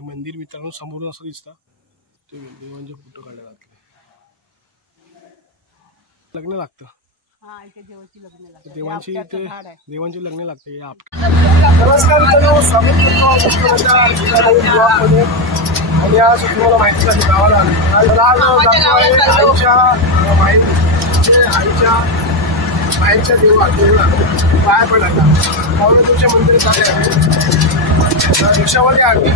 हे मंदिर मित्रांनो समोरून असं दिसतं, ते देवांचे फोटो काढले जातले. लग्न लागतं, देवांची इथे देवांची लग्न लागते. नमस्कार मित्रांनो, स्वागत करतो आणि आज तुम्हाला माहिती आहे गावाला आईच्या देवाला पाया पडायला गावाला तुमच्या मंदिरात आले. रिक्षामध्ये आम्ही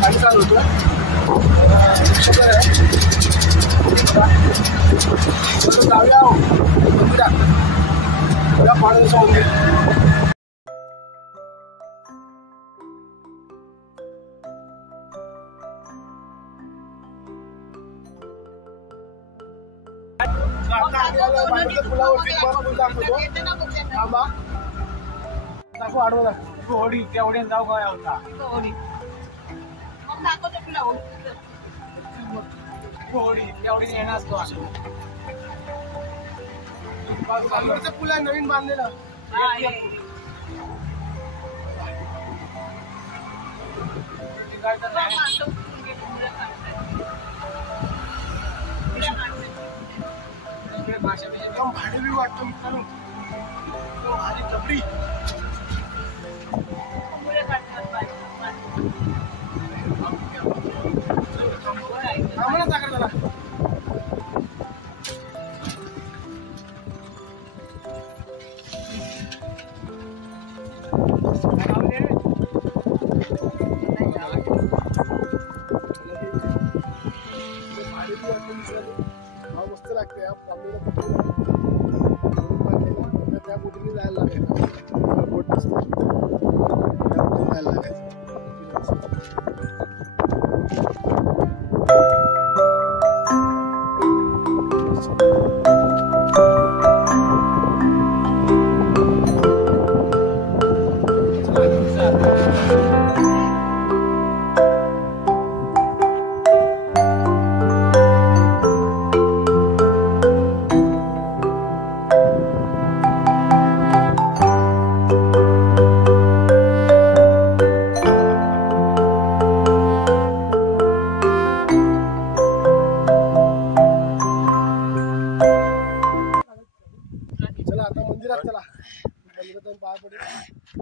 गाडी चालवतो. जाऊया मंदिरात, पाण्याचं मंदिर. होडी तेवढे जाऊ काय होता होडी तेवढी येणार पुल आहे नवीन बांधलेला. एकदम भारी बी वाटतो मित्रांनो, भारी कपडी आम्हाला साखर झाला. मस्त लागते त्या बोटीने जायला लागेल, बोट जायला लागायचं. चला आता मंदिरात, चला मंदिरात पाय पडू.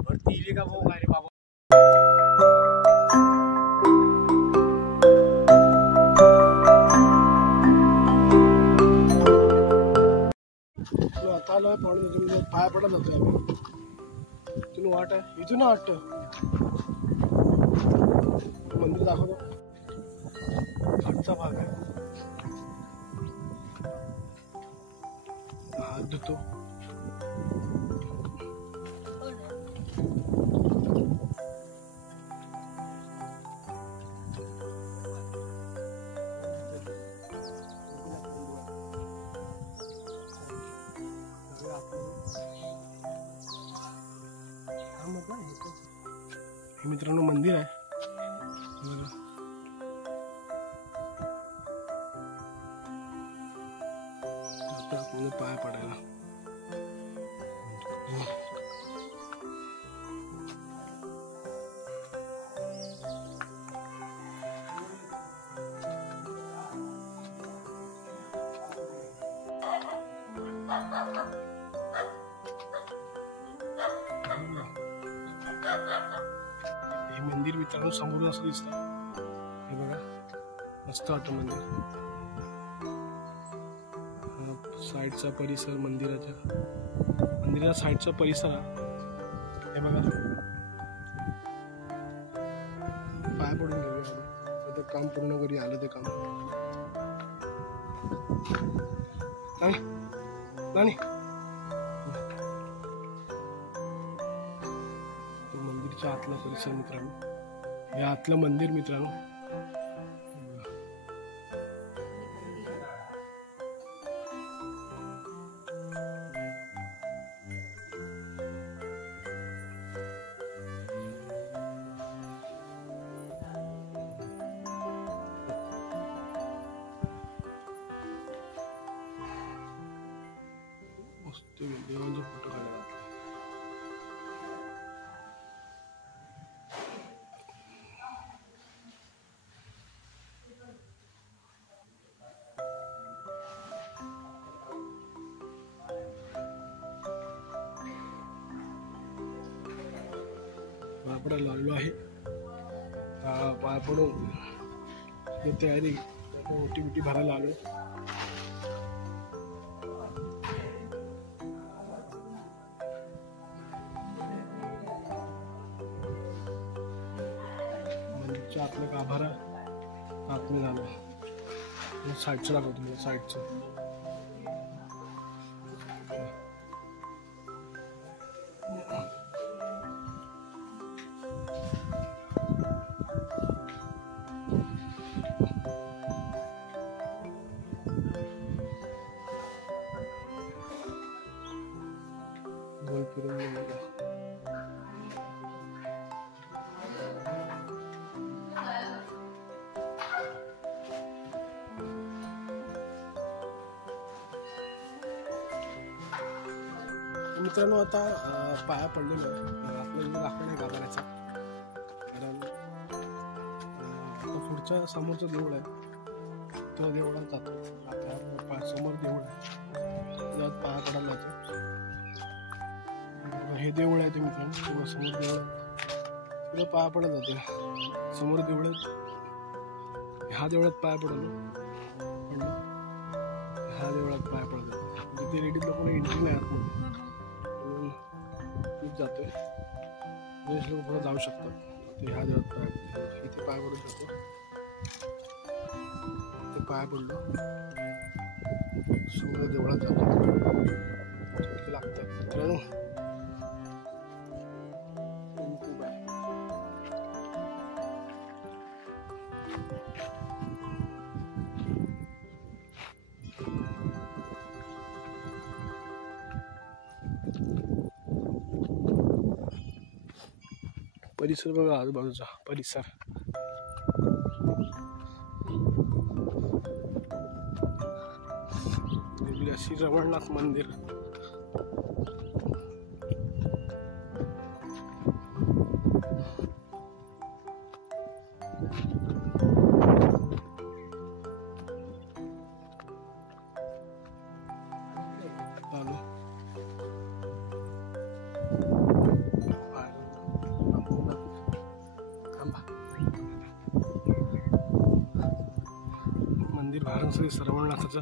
भरती इली का भाऊ काय रे बाबा. आता आलोय पाणी पाया पडत जातोय आम्ही. इथून वाट आहे, इथून वाटतं मंदिर दाखवतो. खालचा भाग आहे, हात धुतो. हे मित्रांनो मंदिर आहे बघा. आता आपण पाय पडायला हे मंदिर मित्रांनो समोरून असं दिसतं. हे बघा मस्त वाटतं मंदिर. साईडचा परिसर, मंदिराच्या साईडचा परिसर. हे बघा पाय पडून घेऊया. काम पूर्ण करी आलं ते काम. नाही मंदिरच्या आतला परिसर मित्रांनो, हे आतलं मंदिर मित्रांनो. मस्त देवांचे फोटो काढले. पाया पडायला आलेलो आहे. पाया पडून तयारी ओटी बिटी भरायला आलो. मंदिरच्या आतलं गाभारा आतमध्ये झालं. साईडचं दाखवतो तुम्हाला साईडचं. गोल फिरून गेलेला. मित्रांनो आता पाया पडलेलो आहे. आपल्याला दाखवलं नाही गाभाऱ्याचा, कारण पुढच्या समोरचं देऊळ आहे, तो देवळात जातो. आता समोर देऊळ आहे, त्यात पाया पडायला जातो. हे देऊळ आहे ते मित्रांनो, किंवा समोर देऊळ तिला पाया पडत जाते. समोर देऊळ ह्या देवळात पाया पडलो, पण ह्या देवळात पाया पडत जाते. म्हणजे ते लेडीज लोकांना एंट्री नाही आतमध्ये, म्हणून खूप जातोय. जेंट्स लोक पुढे जाऊ शकतात. ते ह्या देवळात पाया इथे पाया पडू शकतो. ते पाया पडलो, समोर देवळात जातो. तिथे लागतात मित्रांनो. परिसर बघा, आजूबाजूचा परिसर. श्री रमणनाथ मंदिर. मंदिर बाहेरून श्री रमणनाथाचं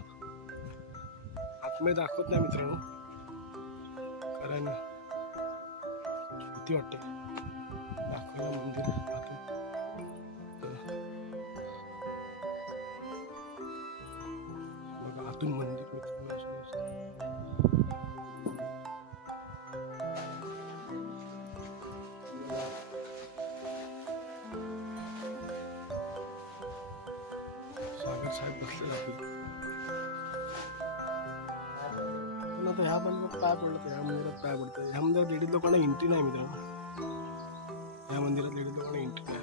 आतमध्ये दाखवत नाही मित्रांनो, कारण भीती वाटते दाखवायला मंदिर आतून. बघा आतून मंदिर मित्रांनो. सागर साहेब बसले जातील. आता ह्या मंदिरात पाय पडलं, ह्या मंदिरात पाय पडतं. ह्या मंदिरात लेडीज लोकांना एंट्री नाही मित्रांनो. ह्या मंदिरात लेडीज लोकांना एंट्री नाही,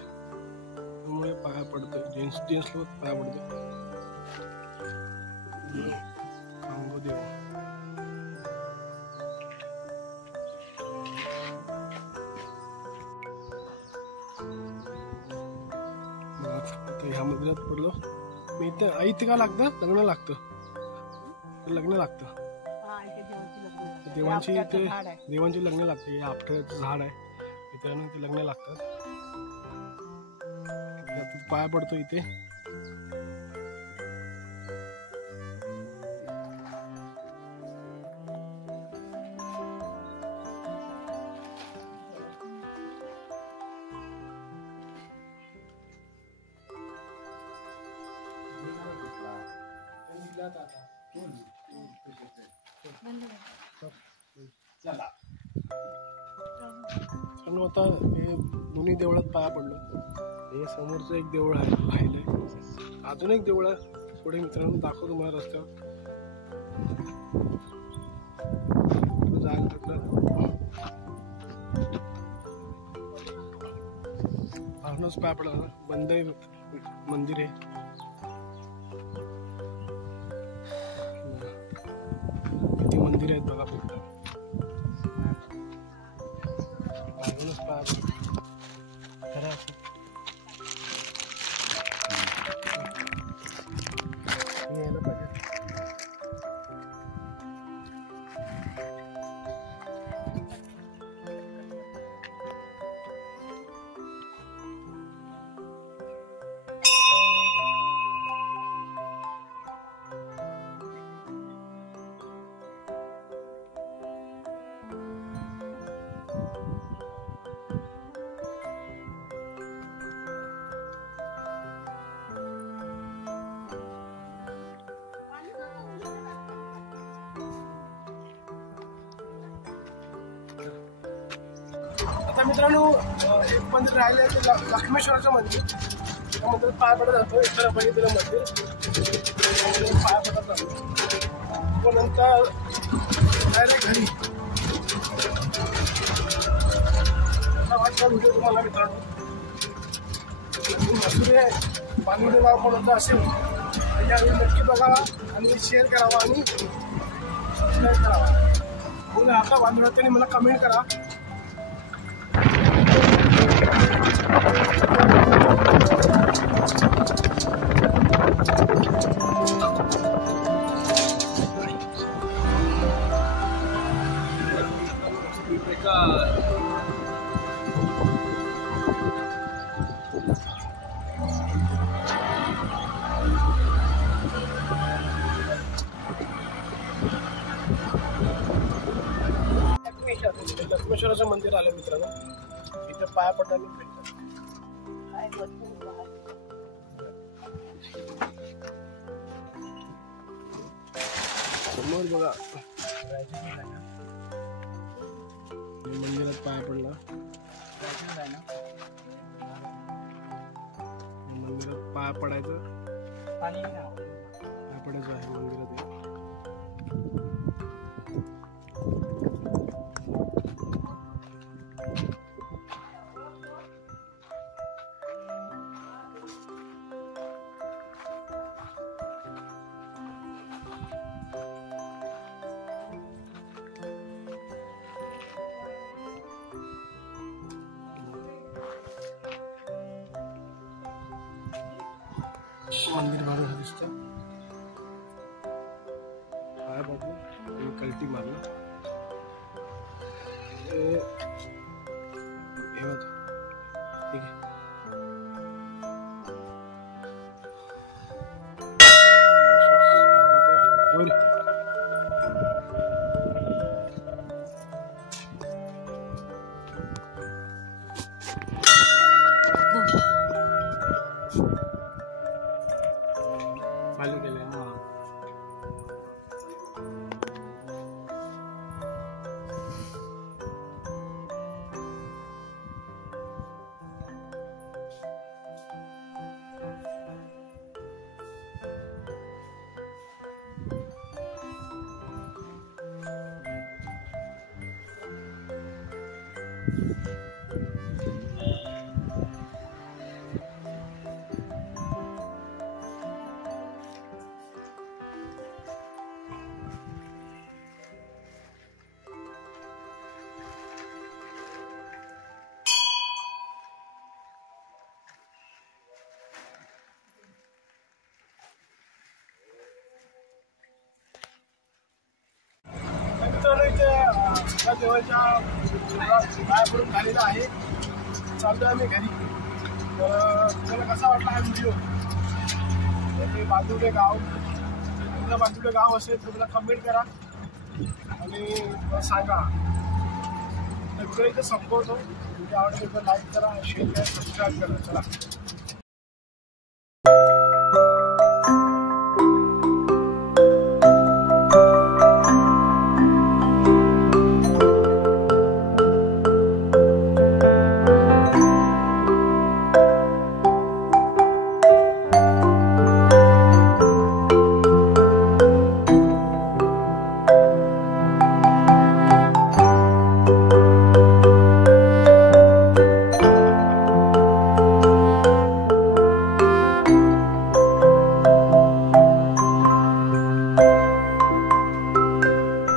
त्यामुळे पाया पडतं. जेंट्स लोक पाया पडतं. देव आता ह्या मंदिरात पडलो मी. इथं का लागतं? लग्न लागतं. लग्न लागतं. देवांची लग्न लागते. हे आपट्याचं झाड आहे मित्रांनो, ते लग्न लागतात. पाया पडतो इथे. आता हे दोन्ही देवळात पाया पडलो. हे समोरचं एक देऊळ आहे राहिलंय. अजून एक देऊळ आहे पुढे मित्रांनो, दाखवतो तुम्हाला रस्त्यावर. बाहेरूनच पाया पडला. बंद आहे मंदिर आहे. किती मंदिर आहेत बघा फक्त. बाहेरूनच पाया पडला. यायला पाहिजे. आता मित्रांनो एक मंदिर राहिले ते लक्ष्मेश्वराचं मंदिर. त्या मंदिरात पाय पडत जातो. इतर बघितलेलं मंदिर पाय पडत जातो. पण नंतर डायरेक्ट घरी व्हिडिओ तुम्हाला मित्रांनो मसुरे बांधलेलं गाव कोणाचं असेल तर यावेळी नक्की बघावा आणि शेअर करावा आणि सबस्क्राईब करावा. कोणी आता बांधला त्यांनी मला कमेंट करा. लक्ष्मेश्वराचं मंदिर आलं मित्रांनो. इथे पाया पडल्याने समोर बघा मंदिरात पाया पडला. मंदिरात पाया पडायचं पाया पडायचं आहे मंदिरात. मंदिर बाजूला दिसतं. पाय बाजू आणि कल्टी मारलं. हे बघ ठीक आहे. चालू केलंय ना. इथे देवाच्या पाया पडून झालेला आहे. चाललो आम्ही घरी. तुम्हाला कसा वाटला हा व्हिडिओ? ते बाजूले गाव बाजूले गाव असेल तर मला कमेंट करा आणि सांगा. तर इथे संपवतो. व्हिडिओ आवडला तर लाईक करा, शेअर करा, सबस्क्राईब करा. चला.